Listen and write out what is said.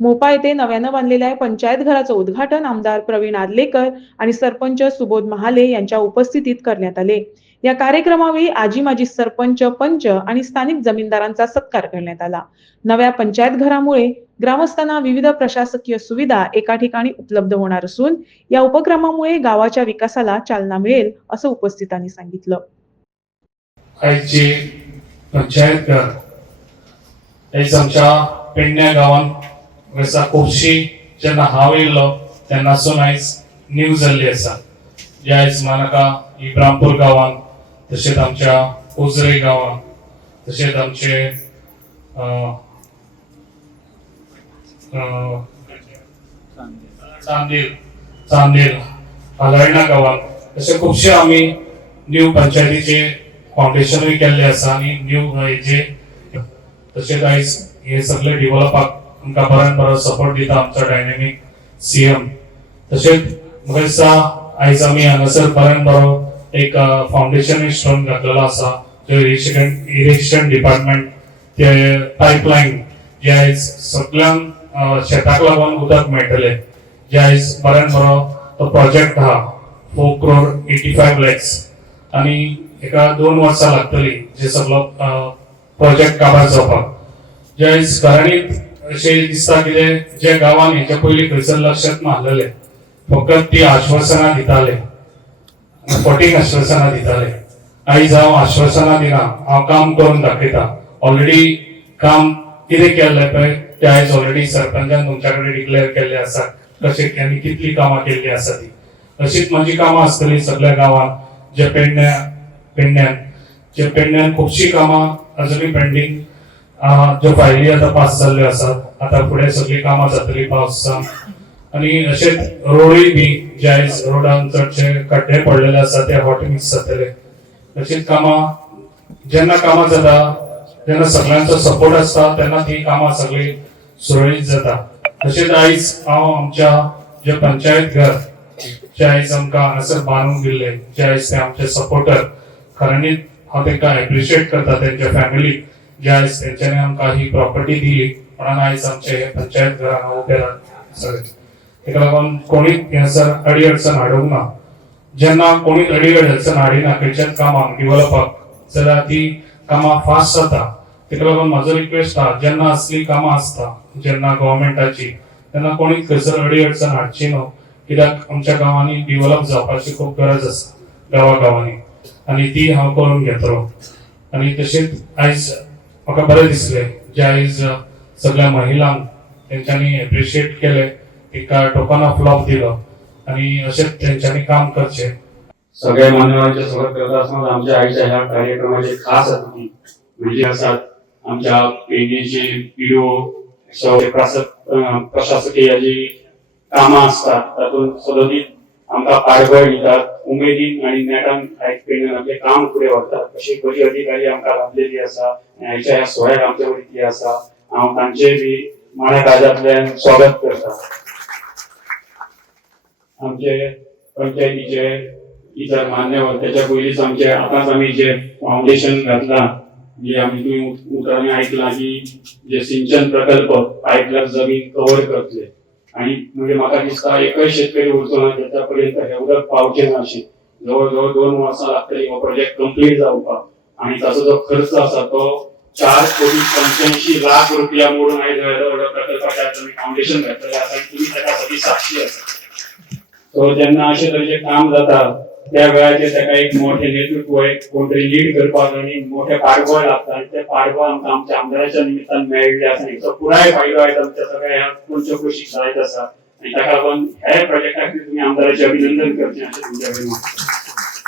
मोपा येथे नव्यानं बांधलेल्या पंचायत घराचं उद्घाटन आमदार प्रवीण आदलेकर आणि सरपंच सुबोध महाले यांच्या उपस्थितीत करण्यात आले. या कार्यक्रमावेळी आजी माजी सरपंच पंच आणि स्थानिक जमीनदारांचा सत्कार करण्यात आला. नव्या पंचायत घरामुळे ग्रामस्थांना विविध प्रशासकीय सुविधा एका ठिकाणी उपलब्ध होणार असून या उपक्रमामुळे गावाच्या विकासाला चालना मिळेल असं उपस्थितांनी सांगितलं. पंचायत घर. गावांत आमच्या पेडण्या जेन्ना हांव येयल्लो तेन्नासून आयज न्यूज जाल्ली आसा जे आयज मानका इब्रामपूर गांवांत तशेंच आमच्या उजरे गांवांत तशेंच आमचे अं, चांदेर चांदेर गांवांत अशे खुबशे आमी न्यू पंचायतीचे फाउंडेशनूय केल्ले आसा आनी न्यू हेजे तशेंच आयज हे सगळे डेव्हलपाक आमकां बऱ्यान बरो सपोर्ट दिता आमचो डायनेमीक सीएम तशेंच म्हाका आयज आमी हांगासर बऱ्यान बरो एक फाउंडेशन स्टोन घातलेलो आसा जो इरिगेशन इरिगेशन डिपार्टमेंट ते पायपलायन जे आयज सगळ्यांक शेताक लागून उदक मेळटले जे आयज बऱ्यान बरो तो प्रोजेक्ट आहा four crore eighty five lakhs आणि एका दोन वर्सां लागतली जे सगळो प्रोजेक्ट काबार जावपाक. जे आयज घरांनी अशें दिसता कितें जे गांवांनी हेच्या पयलीं खंयसर लक्षात मारलेले फकत ती आश्वासनां दिताले. फटींग आश्वासनां दिताले. आयज हांव आश्वासनां दिना. हांव काम करून दाखयता ऑलरेडी काम कितें केल्लें पळय ते आयज ऑलरेडी सरपंचान तुमच्या कडेन डिक्लेअर केल्ले आसा कशें आनी कितली कामां केल्ली आसा ती. अशीच माझी कामां आसतली सगळ्या गांवांत. जे पेडण्या पेडण्यान जे पेडण्यान खुबशीं कामां अजुनूय पेंडींग ज्यो पाहिली आतां पास जाल्ल्यो आसात आतां फुडें सगळीं कामां जातलीं पावसान आनी अशेंच रोडूय बी जे आयज रोडान चडशे खड्डे पडलेले आसा ते हॉट मिक्स जातले अशीच कामां जेन्ना कामां जाता जेन्ना सगळ्यांचो सपोर्ट आसता तेन्ना ती कामां सगळीं सुरळीत जाता तशेंच आयज हांव आमच्या जे पंचायत घर जे आयज आमकां हांगासर बांदून दिल्ले जे आयज ते आमचे सपोर्टर खऱ्यांनीच हांव तांकां एप्रिशिएट करता तेंच्या फॅमिलीक जे आयज तेंच्यांनी आमकां ही प्रॉपर्टी दिली. म्हणून आयज आमचे हे पंचायत घर हांगा उबे सगळे. ताका लागून कोणीच हांगासर अडी अडचण हाडूंक ना जेन्ना कोणीच अडी अडचण हाडिना खंयच्याच कामाक डिवलपाक जाल्यार ती कामां फास्ट जाता. ताका लागून म्हजो रिक्वेस्ट आहा जेन्ना असली कामां आसता जेन्ना गव्हर्मेंटाची तेन्ना कोणीच खंयसर अडी अडचण हाडची न्हू कित्याक आमच्या गांवांनी डिवलप जावपाची खूब गरज आसा गांवा गांवांनी आनी ती हांव करून घेतलो आनी तशेंच आयज म्हाका बरें दिसलें. जे आयज सगळ्या महिलांक तेंच्यांनी एप्रिशिएट केले एका टोकन ऑफ लॉफ दिलो आनी अशेंच तेंच्यांनी काम करचें. सगळ्या मान्यवरांच्या सोबत करत असताना आमच्या आईच्या ह्या कार्यक्रमाचे खास अतिथी म्हणजे असतात आमच्या पेडणेचे पीओ प्रशासकीय जी कामां असतात तातूंत सदोदित आमकां पाडबळ दितात उमेदीन आनी नेटान आयज पेडणेन आपलें काम फुडें व्हरतात अशी बरी अधिकारी आमकां लाभलेली आसा आनी ह्या सोहळ्याक आमच्या वरती आसा. हांव तांचे बी माण्या काळजांतल्यान स्वागत करता. आमचे पंचायतीचे इतर मान्यवर त्याच्या पयलींच आमचे आतांच आमी जे फाउंडेशन घातला जे आमी तुम्ही उतरांनी ऐकला की जे सिंचन प्रकल्प पाईपलाईन जमीन कव्हर करतले. आणि म्हणजे म्हाका दिसता एकय शेतकरी उरचो ना त्याच्या पर्यंत हे उदक पावचे ना अशें जवळ जवळ दोन वर्सां लागतली हो प्रोजेक्ट कंप्लीट जावपाक आणि ताचो जो खर्च आसा तो चार कोटी पंच्याऐंशी लाख रुपया मोडून आयज व्हडलो व्हडलो प्रकल्पाच्या आमी फाउंडेशन घातलेलें आसा आनी तुमी ताका सगळी साक्षी आसा सो जेन्ना अशें तरेचें काम जाता त्या वेळाचेर ताका एक मोठे नेतृत्व एक कोण तरी लीड करपाक आनी मोठे पाठबळ लागता. आनी ते पाठबळ आमकां आमच्या आमदाराच्या निमित्तान मेळिल्ले आसा आनी हेचो पुराय फायदो आयज आमच्या सगळ्या. ह्या पंचक्रोशीक जायत आसा आनी ताका लागून हे प्रोजेक्टाक तुमी आमदाराचें अभिनंदन करचें अशें तुमच्या कडेन